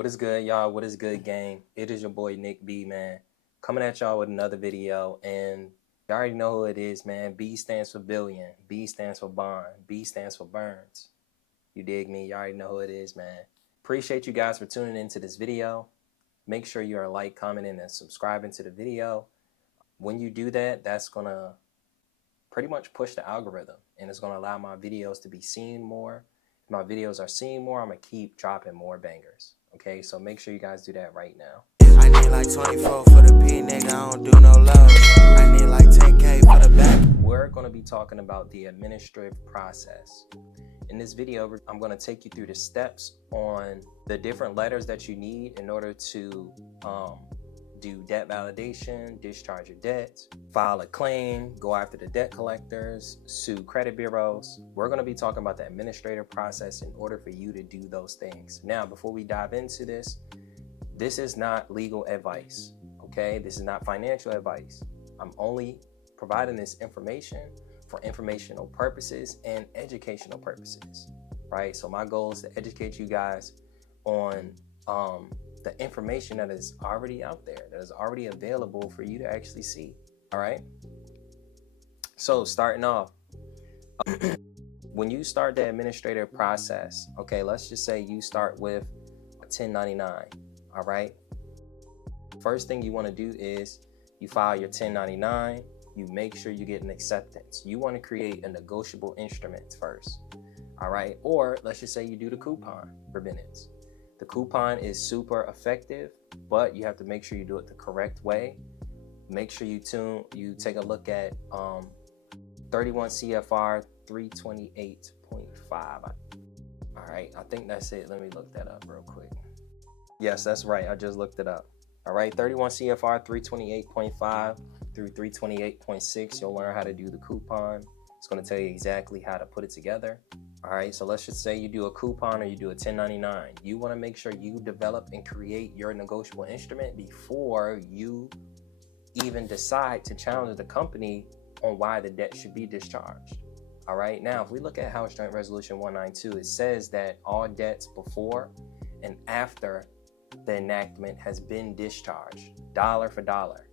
What is good, y'all? What is good, gang? It is your boy Nick B, man, coming at y'all with another video. And you already know who it is, man. B stands for billion, B stands for bond, B stands for Burns. You dig me? You already know who it is, man. Appreciate you guys for tuning into this video. Make sure you are like, commenting, and subscribing to the video. When you do that, that's gonna pretty much push the algorithm, and it's gonna allow my videos to be seen more. If my videos are seen more, I'm gonna keep dropping more bangers. Okay, so make sure you guys do that right now. I need like 24 for the P, nigga, I don't do no love. I need like 10K for the back. We're going to be talking about the administrative process. In this video, I'm going to take you through the steps on the different letters that you need in order to do debt validation, discharge your debt, file a claim, go after the debt collectors, sue credit bureaus. We're going to be talking about the administrative process in order for you to do those things. Now, before we dive into this is not legal advice, okay? This is not financial advice. I'm only providing this information for informational purposes and educational purposes, right? So my goal is to educate you guys on the information that is already out there, that is already available for you to actually see, all right? So starting off, when you start the administrative process, okay, let's just say you start with a 1099, all right? First thing you want to do is you file your 1099, you make sure you get an acceptance. You want to create a negotiable instrument first, all right? Or let's just say you do the coupon for minutes. The coupon is super effective, but you have to make sure you do it the correct way. Make sure you take a look at 31 CFR 328.5. All right, I think that's it. Let me look that up real quick. Yes, that's right. I just looked it up. All right, 31 CFR 328.5 through 328.6. You'll learn how to do the coupon. It's going to tell you exactly how to put it together. All right, so let's just say you do a coupon or you do a 1099. You want to make sure you develop and create your negotiable instrument before you even decide to challenge the company on why the debt should be discharged. All right, now if we look at House Joint Resolution 192, it says that all debts before and after the enactment has been discharged, dollar for dollar,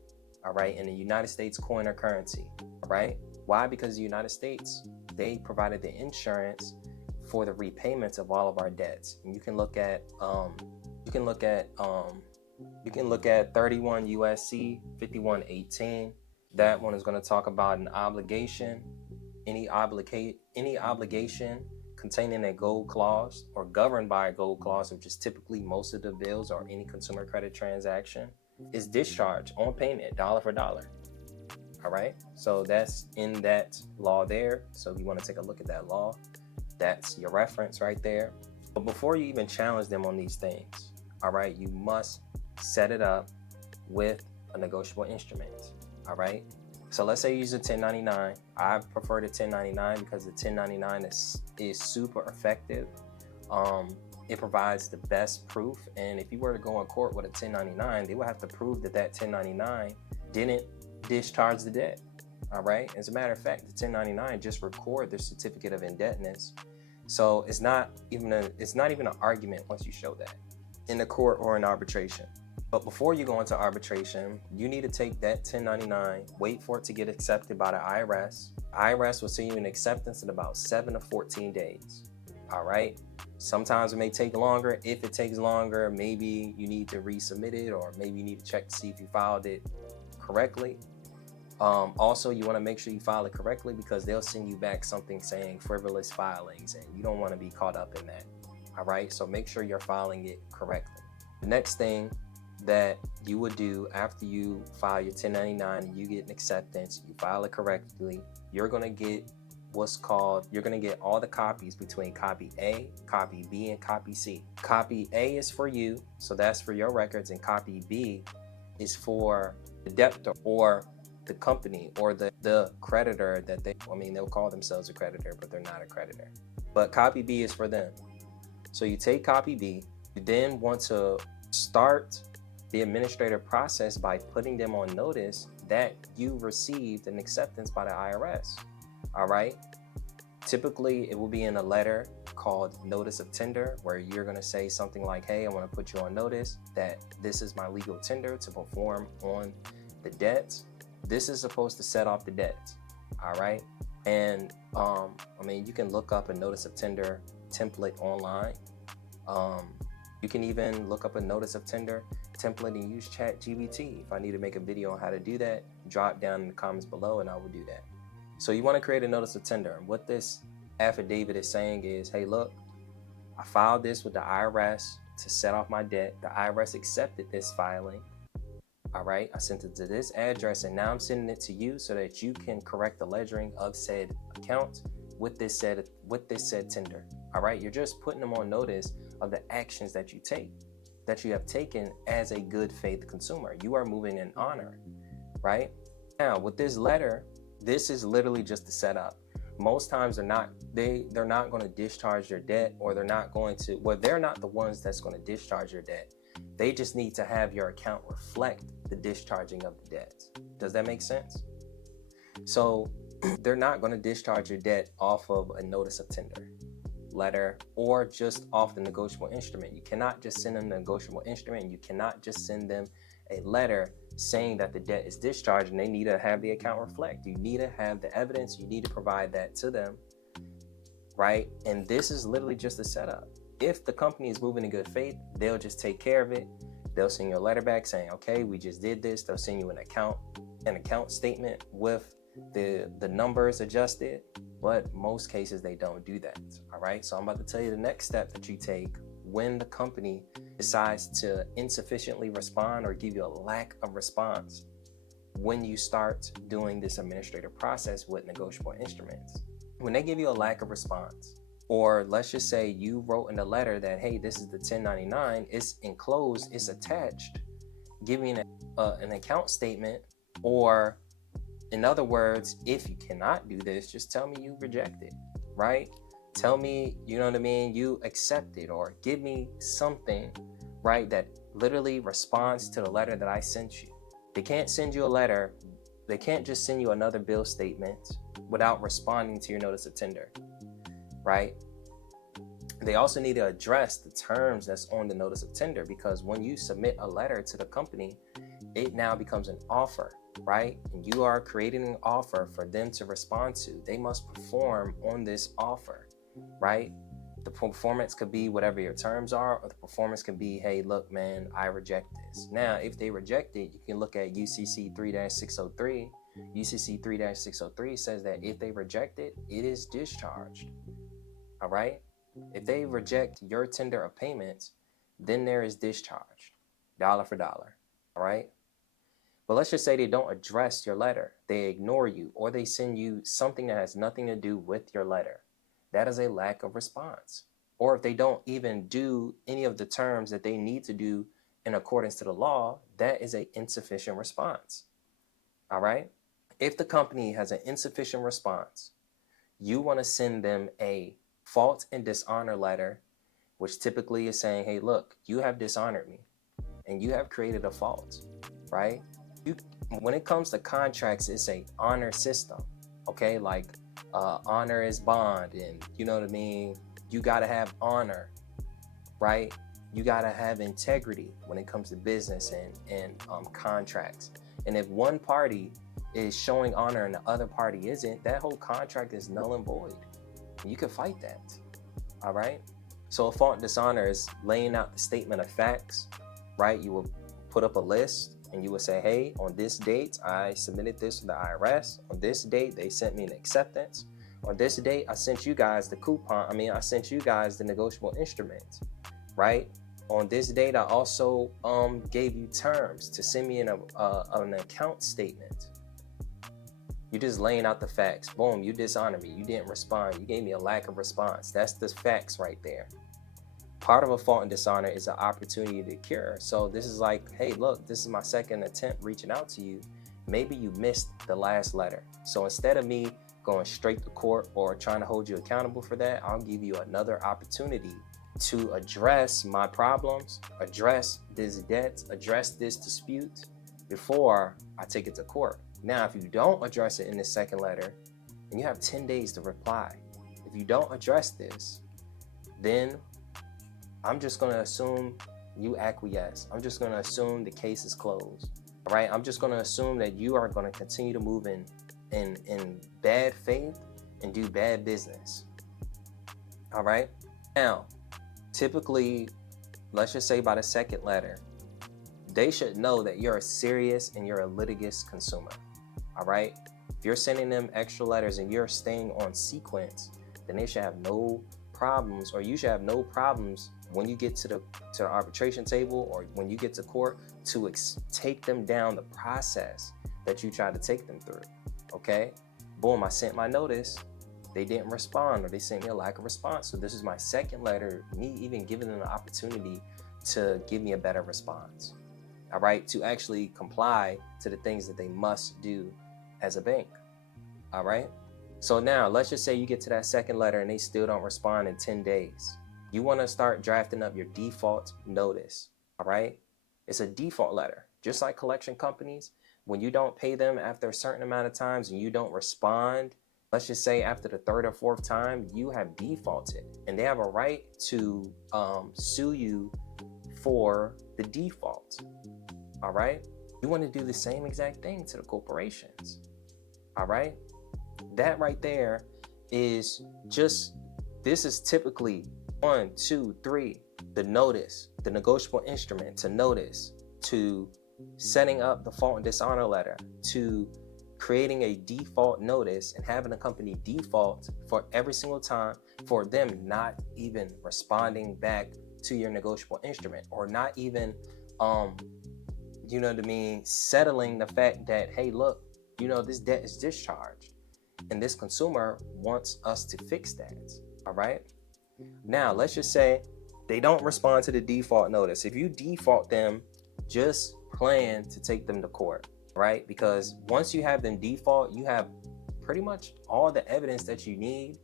all right, in the United States coin or currency, all right? Why? Because the United States, they provided the insurance for the repayments of all of our debts. And you can look at 31 USC 5118. That one is going to talk about an obligation, any obligation containing a gold clause or governed by a gold clause, which is typically most of the bills or any consumer credit transaction, is discharged on payment, dollar for dollar. All right, so that's in that law there. So if you want to take a look at that law, that's your reference right there. But before you even challenge them on these things, all right, you must set it up with a negotiable instrument. All right, so let's say you use a 1099. I prefer the 1099 because the 1099 is super effective. It provides the best proof, and if you were to go in court with a 1099, they would have to prove that 1099 didn't discharge the debt. All right, as a matter of fact, the 1099 just record the certificate of indebtedness. So it's not even an argument once you show that in the court or in arbitration. But before you go into arbitration, you need to take that 1099, wait for it to get accepted by the IRS. IRS will send you an acceptance in about 7 to 14 days. All right, sometimes it may take longer. If it takes longer, maybe you need to resubmit it, or maybe you need to check to see if you filed it correctly. Also, you want to make sure you file it correctly because they'll send you back something saying frivolous filings, and you don't want to be caught up in that. All right, so make sure you're filing it correctly. The next thing that you would do after you file your 1099 and you get an acceptance, you file it correctly, you're going to get all the copies between copy A, copy B, and copy C. Copy A is for you, so that's for your records, and copy B is for the debtor or the company or the creditor that they'll call themselves a creditor, but they're not a creditor. But copy B is for them. So you take copy B, you then want to start the administrative process by putting them on notice that you received an acceptance by the IRS. All right. Typically, it will be in a letter called notice of tender, where you're going to say something like, hey, I want to put you on notice that this is my legal tender to perform on the debt. This is supposed to set off the debt. All right. And I mean, you can look up a notice of tender template online. You can even look up a notice of tender template and use ChatGPT. If I need to make a video on how to do that, drop down in the comments below and I will do that. So you want to create a notice of tender. And what this affidavit is saying is, hey, look, I filed this with the IRS to set off my debt. The IRS accepted this filing. All right, I sent it to this address and now I'm sending it to you so that you can correct the ledgering of said account with this said tender. All right, you're just putting them on notice of the actions that you have taken as a good faith consumer. You are moving in honor, right? Now with this letter, this is literally just a setup. Most times they're not going to discharge your debt, or they're not the ones that's going to discharge your debt. They just need to have your account reflect the discharging of the debt. Does that make sense? So they're not going to discharge your debt off of a notice of tender letter or just off the negotiable instrument. You cannot just send them the negotiable instrument. You cannot just send them a letter saying that the debt is discharged, and they need to have the account reflect. You need to have the evidence. You need to provide that to them, right? And this is literally just a setup. If the company is moving in good faith, they'll just take care of it. They'll send you a letter back saying, okay, we just did this. They'll send you an account statement with the numbers adjusted, but most cases they don't do that. All right, so I'm about to tell you the next step that you take when the company decides to insufficiently respond or give you a lack of response when you start doing this administrative process with negotiable instruments. When they give you a lack of response, or let's just say you wrote in the letter that, hey, this is the 1099, it's enclosed, it's attached, giving an account statement, or in other words, if you cannot do this, just tell me you reject it, right? Tell me, you know what I mean, you accept it, or give me something, right, that literally responds to the letter that I sent you. They can't send you a letter. They can't just send you another bill statement without responding to your notice of tender, right? They also need to address the terms that's on the notice of tender, because when you submit a letter to the company, it now becomes an offer, right? And you are creating an offer for them to respond to. They must perform on this offer, right? The performance could be whatever your terms are, or the performance can be, hey, look, man, I reject this. Now, if they reject it, you can look at UCC 3-603. UCC 3-603 says that if they reject it, it is discharged. All right? If they reject your tender of payments, then there is discharge, dollar for dollar. All right? But let's just say they don't address your letter. They ignore you, or they send you something that has nothing to do with your letter. That is a lack of response. Or if they don't even do any of the terms that they need to do in accordance to the law, that is an insufficient response. All right? If the company has an insufficient response, you want to send them a fault and dishonor letter, which typically is saying, hey, look, you have dishonored me and you have created a fault, right? When it comes to contracts, it's a honor system, okay? Like honor is bond, and you know what I mean? You got to have honor, right? You got to have integrity when it comes to business and contracts. And if one party is showing honor and the other party isn't, that whole contract is null and void. You can fight that, all right? So a fault and dishonor is laying out the statement of facts, right? You will put up a list and you will say, hey, on this date, I submitted this to the IRS. On this date, they sent me an acceptance. On this date, I sent you guys the I sent you guys the negotiable instrument, right? On this date, I also gave you terms to send me an account statement. You're just laying out the facts. Boom, you dishonored me. You didn't respond. You gave me a lack of response. That's the facts right there. Part of a fault and dishonor is an opportunity to cure. So this is like, hey, look, this is my second attempt reaching out to you. Maybe you missed the last letter. So instead of me going straight to court or trying to hold you accountable for that, I'll give you another opportunity to address my problems, address this debt, address this dispute before I take it to court. Now, if you don't address it in the second letter, then you have 10 days to reply. If you don't address this, then I'm just going to assume you acquiesce. I'm just going to assume the case is closed. All right. I'm just going to assume that you are going to continue to move in bad faith and do bad business. All right. Now, typically, let's just say by the second letter, they should know that you're a serious and you're a litigious consumer. All right. If you're sending them extra letters and you're staying on sequence, then they should have no problems, or you should have no problems when you get to the arbitration table or when you get to court to take them down the process that you tried to take them through. Okay. Boom, I sent my notice. They didn't respond, or they sent me a lack of response. So this is my second letter, me even giving them the opportunity to give me a better response. All right, to actually comply to the things that they must do as a bank. All right. So now let's just say you get to that second letter and they still don't respond in 10 days. You want to start drafting up your default notice. All right. It's a default letter, just like collection companies. When you don't pay them after a certain amount of times and you don't respond, let's just say after the third or fourth time, you have defaulted, and they have a right to sue you for the default. All right. You want to do the same exact thing to the corporations. All right. That right there is just, this is typically 1, 2, 3, the notice, the negotiable instrument to notice, to setting up the fault and dishonor letter, to creating a default notice and having a company default for every single time for them not even responding back to your negotiable instrument, or not even, you know what I mean, settling the fact that, hey, look, you know, this debt is discharged and this consumer wants us to fix that. All right. Now, let's just say they don't respond to the default notice. If you default them, just plan to take them to court, right? Because once you have them default, you have pretty much all the evidence that you need,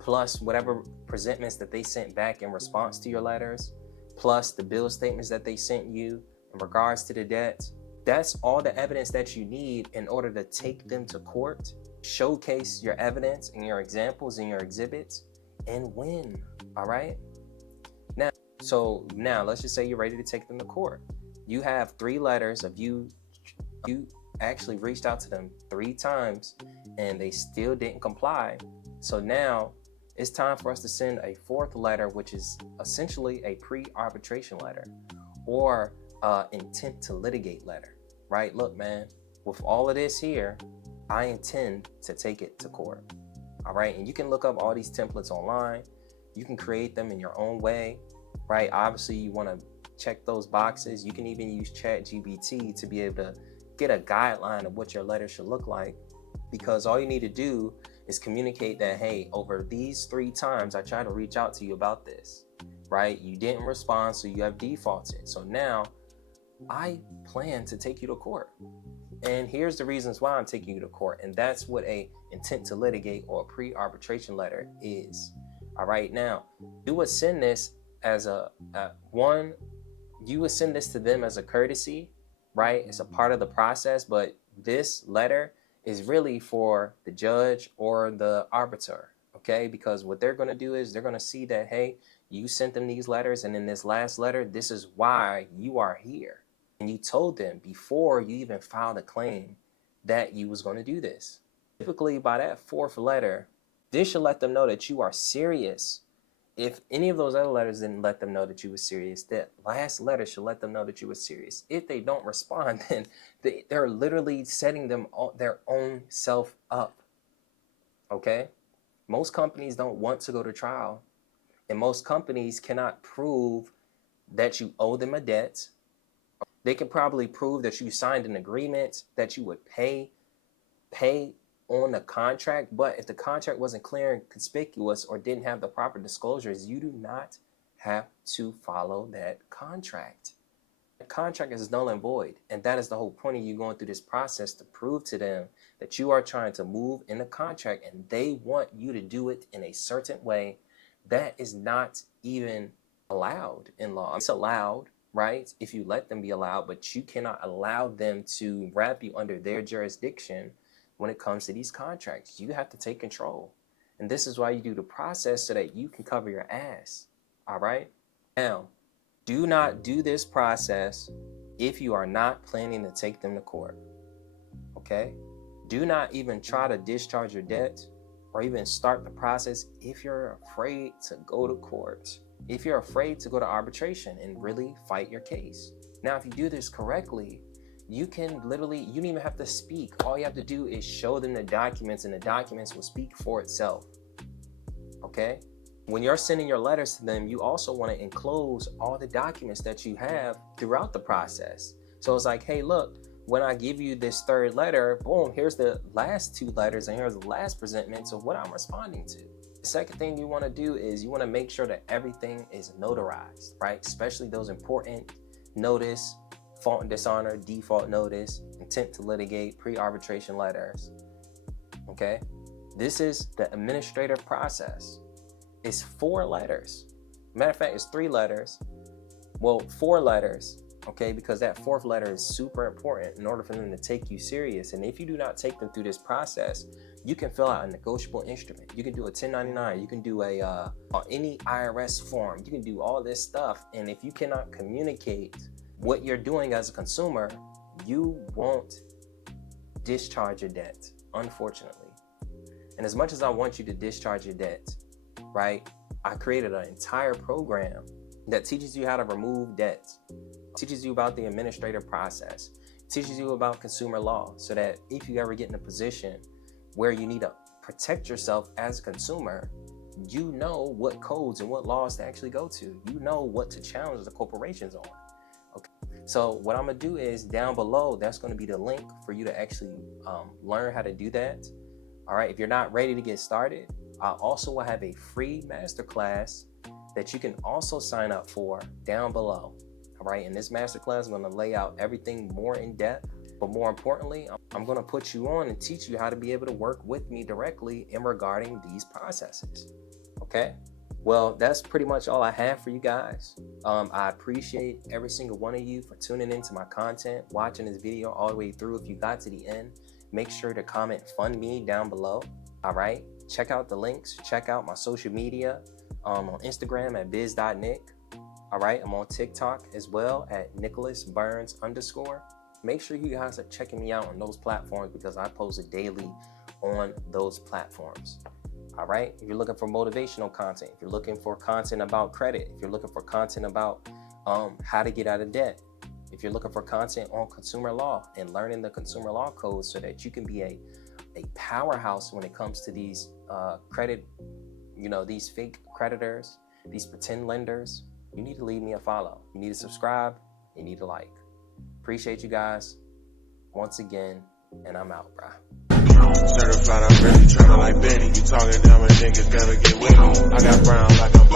plus whatever presentments that they sent back in response to your letters, plus the bill statements that they sent you in regards to the debt. That's all the evidence that you need in order to take them to court, showcase your evidence and your examples and your exhibits, and win. All right. Now let's just say you're ready to take them to court. You have 3 letters of you actually reached out to them 3 times and they still didn't comply. So now it's time for us to send a 4th letter, which is essentially a pre-arbitration letter or intent to litigate letter, right? Look, man, with all of this here, I intend to take it to court. All right. And you can look up all these templates online. You can create them in your own way, right? Obviously, you want to check those boxes. You can even use ChatGPT to be able to get a guideline of what your letter should look like, because all you need to do is communicate that, hey, over these 3 times, I tried to reach out to you about this, right? You didn't respond, so you have defaulted. So now I plan to take you to court. And here's the reasons why I'm taking you to court. And that's what a intent to litigate or a pre-arbitration letter is. All right. Now, you would send this as you would send this to them as a courtesy, right? It's a part of the process, but this letter is really for the judge or the arbiter, okay? Because what they're going to do is they're going to see that, hey, you sent them these letters, and in this last letter, this is why you are here. And you told them before you even filed a claim that you was going to do this. Typically, by that 4th letter, this should let them know that you are serious. If any of those other letters didn't let them know that you were serious, that last letter should let them know that you were serious. If they don't respond, then they're literally setting their own self up. Okay? Most companies don't want to go to trial, and most companies cannot prove that you owe them a debt. They can probably prove that you signed an agreement that you would pay on the contract, but if the contract wasn't clear and conspicuous or didn't have the proper disclosures, you do not have to follow that contract. The contract is null and void, and that is the whole point of you going through this process, to prove to them that you are trying to move in the contract and they want you to do it in a certain way that is not even allowed in law. It's allowed, right, if you let them be allowed, but you cannot allow them to wrap you under their jurisdiction when it comes to these contracts. You have to take control. And this is why you do the process, so that you can cover your ass. All right. Now, do not do this process if you are not planning to take them to court. Okay? Do not even try to discharge your debt or even start the process if you're afraid to go to court, if you're afraid to go to arbitration and really fight your case. Now, if you do this correctly, you can literally, you don't even have to speak. All you have to do is show them the documents, and the documents will speak for itself. Okay? When you're sending your letters to them, you also want to enclose all the documents that you have throughout the process. So it's like, hey, look, when I give you this third letter, boom, here's the last two letters, and here's the last presentments of what I'm responding to. The second thing you want to do is you want to make sure that everything is notarized, right? Especially those important notice, fault and dishonor, default notice, intent to litigate, pre-arbitration letters. Okay? This is the administrative process. It's 4 letters. Matter of fact, it's 3 letters. Well, 4 letters, okay? Because that 4th letter is super important in order for them to take you serious. And if you do not take them through this process, you can fill out a negotiable instrument. You can do a 1099. You can do any IRS form. You can do all this stuff. And if you cannot communicate what you're doing as a consumer, you won't discharge your debt, unfortunately. And as much as I want you to discharge your debt, right, I created an entire program that teaches you how to remove debts, teaches you about the administrative process, teaches you about consumer law, so that if you ever get in a position where you need to protect yourself as a consumer, you know what codes and what laws to actually go to. You know what to challenge the corporations on. Okay. So what I'm gonna do is down below, that's gonna be the link for you to actually learn how to do that. All right, if you're not ready to get started, I also will have a free masterclass that you can also sign up for down below. All right, in this masterclass, I'm gonna lay out everything more in depth, but more importantly, I'm gonna put you on and teach you how to be able to work with me directly in regarding these processes. Okay, well, that's pretty much all I have for you guys. I appreciate every single one of you for tuning into my content, watching this video all the way through. If you got to the end, make sure to comment fund me down below. All right, check out the links, check out my social media on Instagram at biz.nick. All right, I'm on TikTok as well at @NicholasBurns_. Make sure you guys are checking me out on those platforms because I post it daily on those platforms. All right, if you're looking for motivational content, if you're looking for content about credit, if you're looking for content about how to get out of debt, if you're looking for content on consumer law and learning the consumer law codes so that you can be a powerhouse when it comes to these credit, these fake creditors, these pretend lenders, you need to leave me a follow. You need to subscribe. You need to like. Appreciate you guys once again, and I'm out, bruh. Certified, I'm really tryna like Benny. You talking dumb and niggas better get with me. I got brown like I'm